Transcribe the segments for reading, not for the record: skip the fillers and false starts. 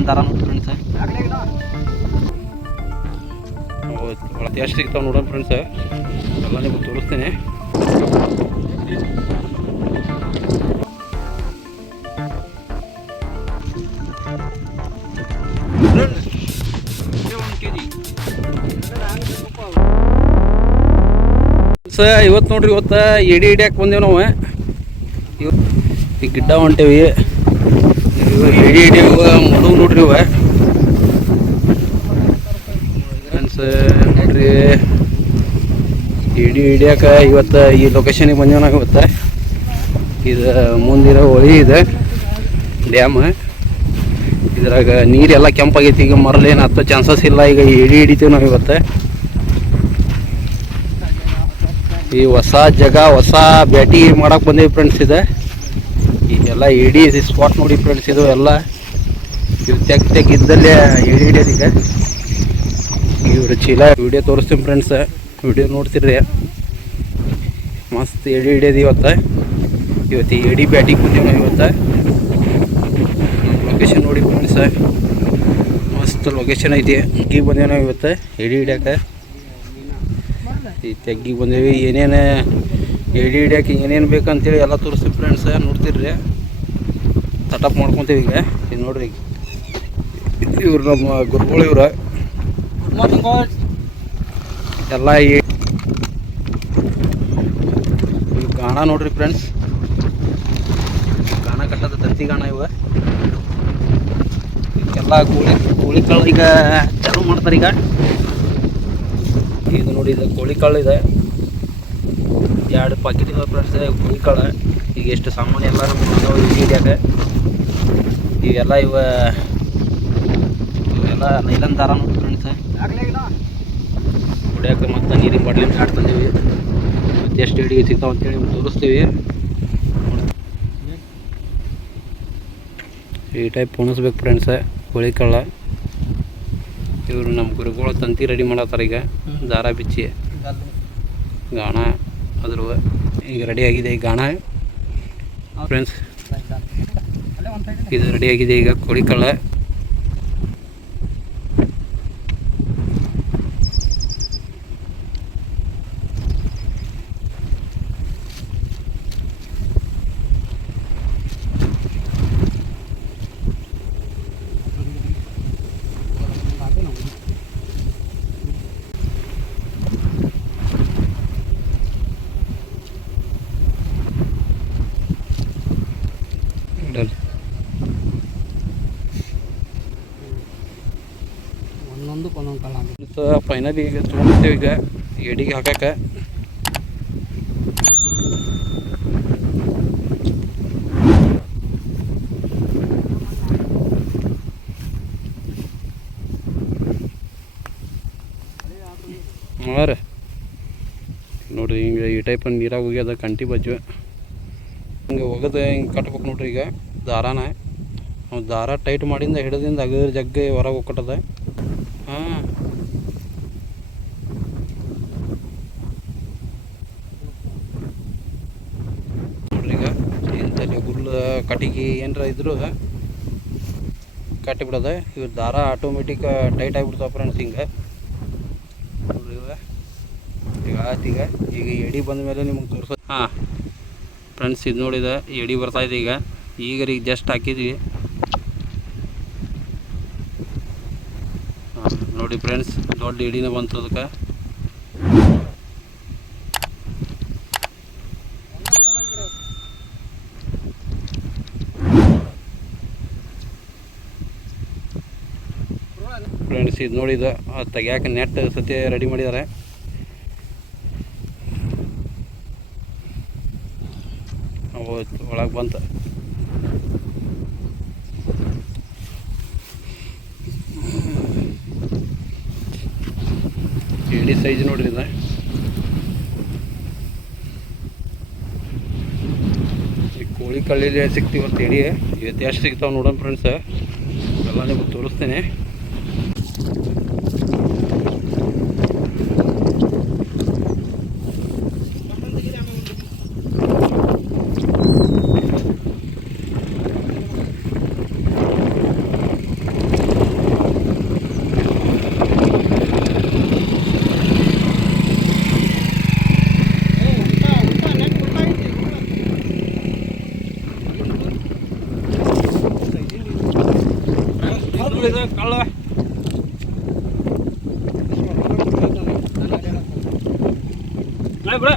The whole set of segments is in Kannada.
ನೈಲನ್ ದಾರ ನೋಡಿ ಫ್ರೆಂಡ್ಸ್. ಎಷ್ಟು ಸಿಗ್ತಾವೆ ನೋಡೋಣ ಫ್ರೆಂಡ್ಸ್, ಎಲ್ಲ ನಿಮ್ಗೆ ತೋರಿಸ್ತೀನಿ. ಇವತ್ತು ನೋಡ್ರಿ, ಇವತ್ತು ಎಡಿ ಹಿಡಿಯಕ್ಕೆ ಬಂದೇವು ನಾವು. ಈ ಗಿಡ್ಡ ಹೊಂಟೇವಿ, ಎಡಿ ಹಿಡಿಯುವ ಮುಳುಗ್ ನೋಡ್ರಿ ಇವ ಫ್ರೆಂಡ್ಸ್. ನೋಡ್ರಿ ಎಡಿ ಹಿಡಿಯಕ್ಕೆ ಇವತ್ತು ಈ ಲೊಕೇಶನಿಗೆ ಬಂದೇವು ನಾವು. ಇವತ್ತು ಇದು ಮುಂದಿರೋ ಹೊಳಿ ಇದೆ, ಡ್ಯಾಮ್. ಇದ್ರಾಗ ನೀರೆಲ್ಲ ಕೆಂಪಾಗೈತಿ. ಈಗ ಮರಲೇನು ಹತ್ತೋ ಚಾನ್ಸಸ್ ಇಲ್ಲ. ಈಗ ಎಡಿ ಹಿಡಿತೀವಿ ನಾವು ಇವತ್ತು. ಈ ಹೊಸ ಜಾಗ, ಹೊಸ ಬ್ಯಾಟಿ ಮಾಡಕ್ಕೆ ಬಂದೀವಿ ಫ್ರೆಂಡ್ಸ್. ಇದೆ ಇದೆಲ್ಲ ಎಡಿ ಸ್ಪಾಟ್ ನೋಡಿ ಫ್ರೆಂಡ್ಸ್. ಇದು ಎಲ್ಲ ಇವು ತೆಗ್ ಇದ್ದಲ್ಲೇ ಎಡಿ ಹಿಡಿಯೋದು. ಈಗ ಇವ್ರ ಚೀಲ ವಿಡಿಯೋ ತೋರಿಸ್ತೀನಿ ಫ್ರೆಂಡ್ಸ್, ವಿಡಿಯೋ ನೋಡ್ತಿರ್ರಿ. ಮಸ್ತ್ ಎಡಿ ಹಿಡಿಯೋದು ಇವತ್ತು. ಈ ಎಡಿ ಬ್ಯಾಟಿಗೆ ಬಂದೀವಿ ನಾವು ಇವತ್ತು. ಲೊಕೇಶನ್ ನೋಡಿ ಫ್ರೆಂಡ್ಸ್, ಮಸ್ತ್ ಲೊಕೇಶನ್ ಐತಿ. ಈಗ ಬಂದೇವಿ ನಾವು ಇವತ್ತು ಎಡಿ ಹಿಡಿಯೋಕೆ. ಈ ತೆಗ್ಗಿಗೆ ಬಂದೇವಿ. ಏನೇನು ಎಡಿ ಹಿಡಿಯೋಕೆ ಏನೇನು ಬೇಕಂತೇಳಿ ಎಲ್ಲ ತೋರಿಸ್ತೀವಿ ಫ್ರೆಂಡ್ಸ್, ನೋಡ್ತಿರ್ರಿ. ಸಟಪ್ ಮಾಡ್ಕೊತೀವಿ ಈಗ. ಈಗ ನೋಡ್ರಿ, ಇವ್ರು ನಮ್ಮ ಗುರುಗಳು. ಇವ್ರು ಎಲ್ಲ ಈ ಗಾಣ ನೋಡ್ರಿ ಫ್ರೆಂಡ್ಸ್. ಗಾಣ ಕಟ್ಟದ ತಂತಿ ಗಾಣ ಇವ. ಎಲ್ಲ ಕೋಳಿ ಕಾಳು ಈಗ ಚಾಲು ಮಾಡ್ತಾರೆ. ಈಗ ಇದು ನೋಡಿ, ಇದು ಕೋಳಿ ಕಾಳು ಇದೆ. 2 ಪಾಕೆಟ್ ಇದಾವೆ ಫ್ರೆಂಡ್ಸ್ ಕೋಳಿ ಕಾಳು. ಈಗ ಎಷ್ಟು ಸಾಮಾನು ಎಲ್ಲ ಇದಾವೆ ಹಿಡಿಯಾಕೆ. ಇವೆಲ್ಲ ಇವೆಲ್ಲ ನೈಲನ್ ದಾರ ನೋಡಿ ಫ್ರೆಂಡ್ಸ್. ಹೊಡ್ಯಾಕೆ ಮತ್ತು ನೀರಿನ ಬಾಟ್ಲಿನ ಆಡ್ ತಂದೀವಿ. ಮತ್ತು ಎಷ್ಟು ಹಿಡಿ ಸಿಗ್ತಾವೆ ಅಂತೇಳಿ ನಿಮ್ಗೆ ತೋರಿಸ್ತೀವಿ. ಈ ಟೈಪ್ ಪೋಣಿಸ್ಬೇಕು ಫ್ರೆಂಡ್ಸ್ ಕೋಳಿ ಕಾಳು. ಇವರು ನಮ್ಮ ಗುರುಗಳು ತಂತಿ ರೆಡಿ ಮಾಡತ್ತಾರೆ. ಈಗ ದಾರ ಬಿಚ್ಚಿ ಗಾಣ ಅದ್ರ ಈಗ ರೆಡಿಯಾಗಿದೆ. ಈ ಗಾಣ ಫ್ರೆಂಡ್ಸ್, ಇದು ರೆಡಿಯಾಗಿದೆ ಈಗ ಕೋಳಿ ಕಾಳು. ಫೈನಲಿ ಈಗ ತೊಗೊಂಡ್ಬಿಡ್ತೇವೆ ಈಗ ಎಡಿಗೆ ಹಾಕಕ್ಕೆ. ನೋಡ್ರಿ, ಹಿಂಗೆ ಈ ಟೈಪ್ ನೀರಾಗ ಹೋಗ್ಯದ ಕಂಟಿ ಬಜ್ಜು. ಹಿಂಗೆ ಹೋಗೋದು ಹಿಂಗೆ ಕಟ್ಬೇಕು ನೋಡ್ರಿ. ಈಗ ದಾರಾನ ದಾರ ಟೈಟ್ ಮಾಡಿಂದ ಹಿಡಿದಿಂದ ಅಗರ್ ಜಗ್ಗಿ ಹೊರಗೆ ಹೋಗ್ಕಟ್ಟದ. ಹಾಂ, ನೋಡ್ರಿ ಈಗ ಇಂಥಲ್ಲಿ ಹುಲ್ಲು ಕಟ್ಟಿಗೆ ಏನಾರ ಇದ್ರು ಕಟ್ಟಿಬಿಡೋದ. ಇವು ದಾರ ಆಟೋಮೆಟಿಕ್ ಟೈಟ್ ಆಗಿಬಿಡ್ತಾವೆ ಫ್ರೆಂಡ್ಸ್. ಹಿಂಗೆ ನೋಡ್ರಿ ಈಗ ಆಯ್ತು. ಈಗ ಎಡಿ ಬಂದ ಮೇಲೆ ನಿಮಗೆ ತೋರಿಸೋದು. ಹಾಂ ಫ್ರೆಂಡ್ಸ್, ಇದು ನೋಡಿದ ಎಡಿ ಬರ್ತಾಯಿದೆ. ಈಗ ಜಸ್ಟ್ ಹಾಕಿದ್ವಿ. ನೋಡಿ ಫ್ರೆಂಡ್ಸ್, ದೊಡ್ಡ ಎಡಿನ ಬಂತು ಅದಕ್ಕೆ. ಫ್ರೆಂಡ್ಸ್, ಇದು ನೋಡಿದ ತೆಗ್ಯಾಕೆ ನೆಟ್ ಸತಿ ರೆಡಿ ಮಾಡಿದ್ದಾರೆ. ಒಳಗೆ ಬಂತ. ಎಡಿ ಸೈಜ್ ನೋಡ್ರಿ ಇದು. ಈ ಕೋಳಿ ಕಳ್ಳಿಲಿ ಸಿಗ್ತೀವಿ ಅಂತ ಎಡಿ. ಇವತ್ತು ಎಷ್ಟು ಸಿಗ್ತಾವೆ ನೋಡೋಣ ಫ್ರೆಂಡ್ಸ್, ಎಲ್ಲ ನಿಮಗೆ ತೋರಿಸ್ತೀನಿ. ನೋಡಿದ ಕಳ್ಳ ಬಿಡ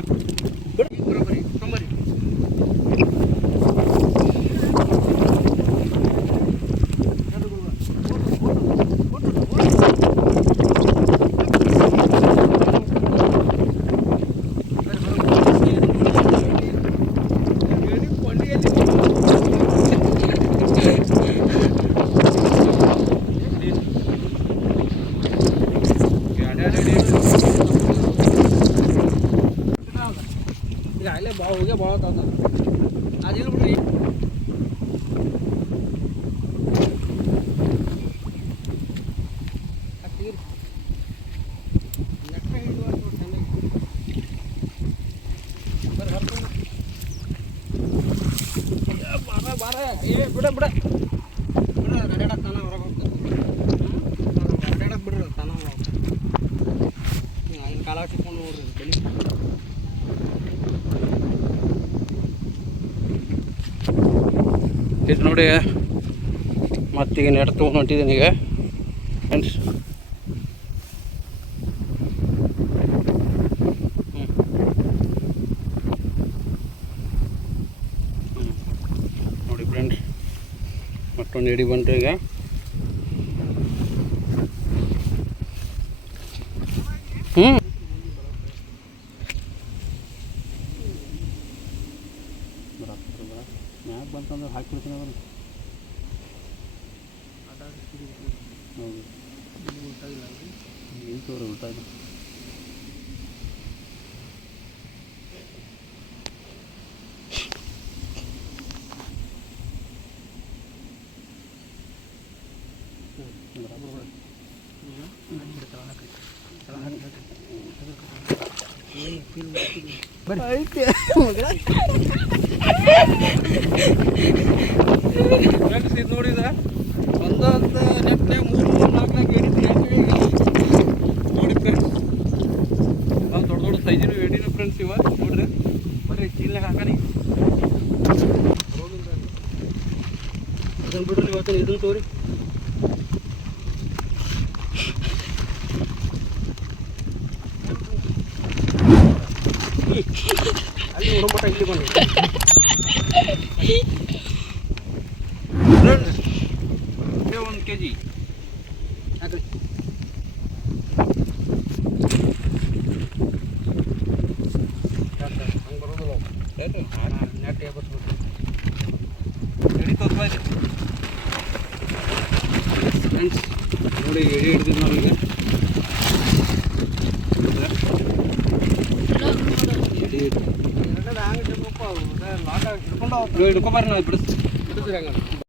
ಅಲ್ಲೇ ಭಾಳ ಹೋಗಿ ಭಾಳ ಅದಿಲ್ಲ ಬಿಡ್ರಿ ಬಾರ ಏ ಬಿಡ ಬಿಡ ಬಿಡ್ರಿ ಅಡ್ಯಾಡಕ್ಕೆ ತಾನ ಹೊರಗೆ ಹೋಗ್ತದೆ ಅಡ್ಯಾಡಕ್ಕೆ ಬಿಡ್ರಿ ತಾನ ಅಲ್ಲಿ ಕಾಲ ಹಾಕಿಕೊಂಡು ನೋಡ್ರಿ ಬಲಿ ಇದು ನೋಡಿ ಮತ್ತೀಗ ನೆಟ್ ತೊಗೊಂಡು ಹೊಂಟಿದ್ದೀನಿ ಈಗ ಫ್ರೆಂಡ್ಸ್. ನೋಡಿ ಫ್ರೆಂಡ್ಸ್ ಮತ್ತೊಂದು ಎಡಿ ಬಂತು ಈಗ. ಮ್ಯಾಗ ಬಂತಂದ್ರೆ ಹಾಕಿಬಿಡ್ತೀನಿ ಅದನ್ನು. ಹೌದು ಏನು ತೋರಿ ಊಟ ಇಲ್ಲ. ಫ್ರೆಂಡ್ಸ್ ಇದು ನೋಡಿದ ಒಂದೊಂದು ನೆಟ್ನಾಗ 3-4 ಎಡಿತೀನಿ ನೋಡಿ ಫ್ರೆಂಡ್ಸ್. ನಾವು ದೊಡ್ಡ ದೊಡ್ಡ ಸೈಜಿನ ಎಡಿನ ಫ್ರೆಂಡ್ಸ್ ಇವ ನೋಡ್ರಿ ಬರ್ರಿ ಚೀಲ್ನಾಗ ಹಾಕನಿ ಅದನ್ನು ಬಿಡ್ರಿ ಇವತ್ತು ಇದನ್ನು ತೋರಿ ಅಲ್ಲಿ ನೋಡಮಟ ಇಲ್ಲಿ ಬನ್ನಿ ಫ್ರೆಂಡ್ಸ್. 1 kg ಹಾಕ್ರಿ ಹಂಗೆ ಬರೋದಿಲ್ಲ ನೆಟ್ ಎಬ್ಬಸ್ಬೇಕು ಎಡಿ ತೋರಿಸ್ಬಾ ಇದೆ ಫ್ರೆಂಡ್ಸ್. ನೋಡಿ ಎಡಿ ಹಿಡಿದಿದ್ದು ನಾವೀಗ ಎಡಿ ಹಿಡ್ಕೊಂಬರ್ರಿ ನಾವು ಬಿಡಿಸ್ರಿ ಹಂಗ